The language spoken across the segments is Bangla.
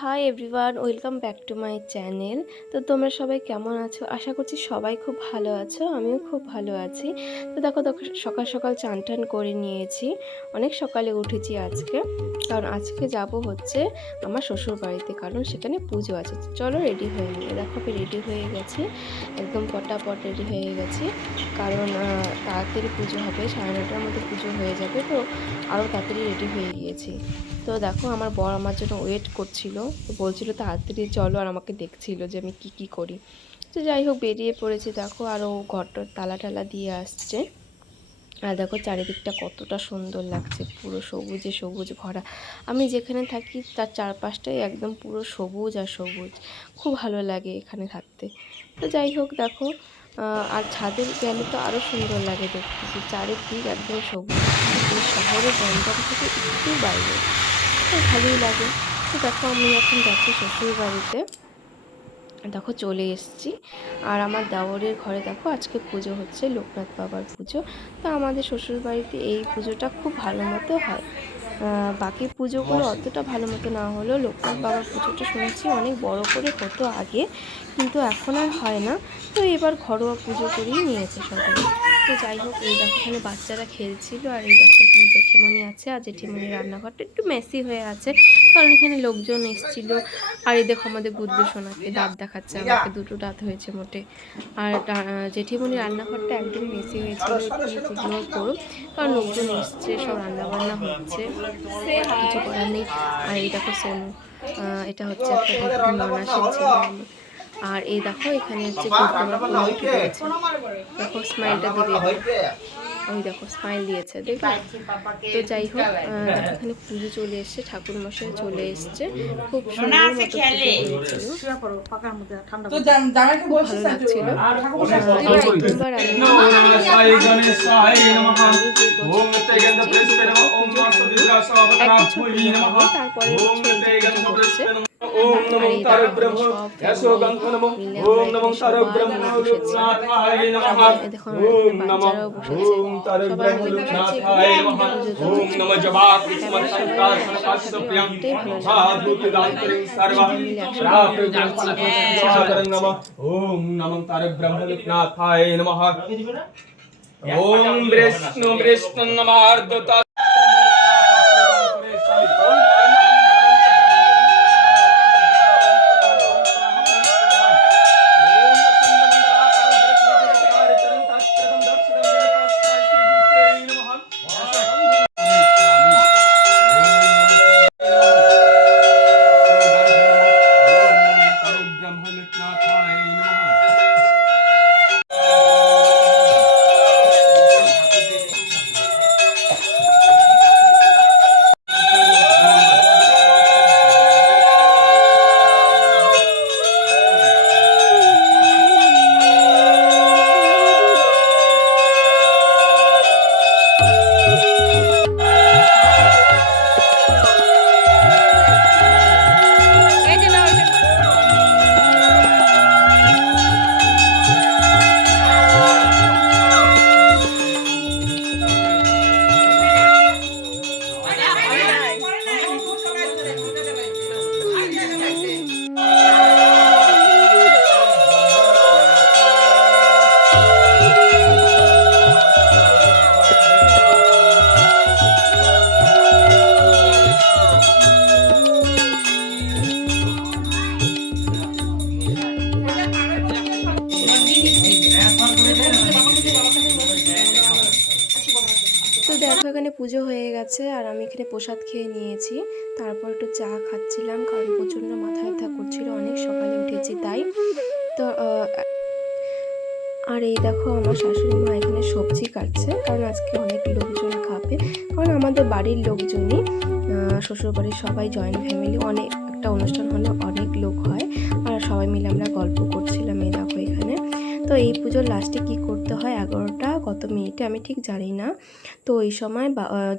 Hi everyone welcome back to my channel তো তোমরা সবাই কেমন আছো? আশা করছি সবাই খুব ভালো আছো, আমিও খুব ভালো আছি। তো দেখো দেখো, সকাল সকাল চান টান করে নিয়েছি। অনেক সকালে উঠেছি আজকে। কারণ আজকে যাব হচ্ছে আমার শ্বশুর বাড়িতে কারণ সেখানে পুজো আছে। চলো রেডি হয়ে নিয়ে দেখো, আমি রেডি হয়ে গেছি। একদম পটাপট রেডি হয়ে গেছি। কারণ তাড়াতাড়ি পুজো হবে, সাড়ে নটার মধ্যে পুজো হয়ে যাবে। তো আরও তাড়াতাড়ি রেডি হয়ে গিয়েছি। তো দেখো, আমার বর আমার জন্য ওয়েট করছিল। তো বলছিল তাড়াতাড়ি চলো আর আমাকে দেখছিল যে আমি কি কি করি। তো যাই হোক, বেরিয়ে পড়েছে। দেখো আরও ঘরটার তালা টালা দিয়ে আসছে। আর দেখো চারিদিকটা কতটা সুন্দর লাগছে, পুরো সবুজে সবুজ ভরা আমি যেখানে থাকি তার চারপাশটাই একদম পুরো সবুজ আর সবুজ। খুব ভালো লাগে এখানে থাকতে। তো যাই হোক, দেখো আর ছাদের গেলে তো আরও সুন্দর লাগে দেখতে। যে চারিদিক একদম সবুজ। শহরের জঙ্গল থেকে একটু বাইরে। ভালোই লাগে। তো দেখো আমি এখন যাচ্ছি শ্বশুর বাড়িতে দেখো চলে এসেছি। আর আমার দেওরের ঘরে দেখো আজকে পুজো হচ্ছে লোকনাথ বাবার পুজো। তো আমাদের শ্বশুর বাড়িতে এই পুজোটা খুব ভালো মতো হয়। বাকি পুজোগুলো অতটা ভালো মতো না হলেও লোকনাথ বাবার পুজোটা শুনেছি অনেক বড় করে হতো আগে কিন্তু এখন আর হয় না। তো এবার ঘরোয়া পুজো করেই নিয়েছে সবাই। তো যাই হোক, এই দেখো এখানে বাচ্চারা খেলছিল আর এই দেখো এখানে জেঠিমণি আছে আর জেঠিমণির রান্নাঘরটা একটু মেসি হয়ে আছে। কারণ এখানে লোকজন এসেছিল। আর এই দেখো আমাদের বুদ্ধ সোনাকে দাঁত দেখাচ্ছে, আমাকে দুটো দাঁত হয়েছে মোটে। আর জেঠিমণির রান্নাঘরটা একদম মেসি হয়েছিল, একটু ইগনোর করো। কারণ লোকজন এসছে, সব রান্নাবান্না হচ্ছে, কিছু করার নেই। আর এই দেখো সোনু এটা হচ্ছে একটা। আর এই দেখো এখানে হচ্ছে দেখো স্মাইলটা দিবে। ওই দেখো স্মাইল দিয়েছে। দেখবে তো যাই হোক দেখো এখানে পুজো চলে এসছে ঠাকুর মশাই চলে এসছে। খুব সুন্দর মতো ভালো লাগছিল। তুই? আর ঠাকুর আহ, মশাই বলছে, এই "ওই, প্রথমবার আমি নমো নমঃ সাই গণেশায় নমঃ। আমি যে ওম বছর তেগন্ধ এসেছি, প্রেসপে নমঃ ওম পুজো মাস্ত হয়নি। দিব্যা এক সবতরা বছর ফুলি পুজো নমঃ হয়নি, তারপরে বছর এই যে তেগন্ধ পুজো হচ্ছে। প্রেসপে নমঃ ওম নমঃ এই তারক দেখো ব্রহ্ম সব যশো গন্ধ নমঃ মিলে ওম আমরা নমঃ এখানে তারক সবাই ব্রহ্ম বসেছি। লোকনাথায় নমঃ সবাই দেখো আমরা ওম এখানে নমঃ বাচ্চারাও বসেছে। ওম তারক সবাই ব্রহ্ম মিলে লোকনাথায় তো দেখো এখানে পুজো হয়ে গেছে আর আমি এখানে প্রসাদ খেয়ে নিয়েছি। তারপর একটু চা খাচ্ছিলাম কারণ প্রচণ্ড মাথা ব্যথা করছিল অনেক সকালে উঠেছি তাই। তো আর এই দেখো আমার শাশুড়ি মা এখানে সবজি কাটছে কারণ আজকে অনেক লোকজন খাবে। কারণ আমাদের বাড়ির লোকজনই শ্বশুরবাড়ির সবাই জয়েন্ট ফ্যামিলি অনেক একটা অনুষ্ঠান হলে অনেক লোক হয়। আর সবাই মিলে আমরা গল্প করছিলাম এই দেখো এখানে। তো এই পুজোর লাস্টে কি করতে হয়? এগারোটা মিনিটে আমি ঠিক জানি না। তো ওই সময়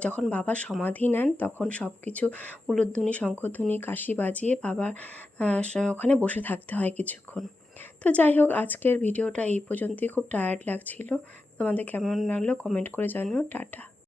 যখন বাবা সমাধি নেন, তখন সব কিছু উলুধ্বনি, শঙ্খধ্বনি, কাশি বাজিয়ে বাবার ওখানে বসে থাকতে হয় কিছুক্ষণ। তো যাই হোক, আজকের ভিডিওটা এই পর্যন্তই। খুব টায়ার্ড লাগছিল। তোমাদের কেমন লাগল কমেন্ট করে জানিও। টাটা।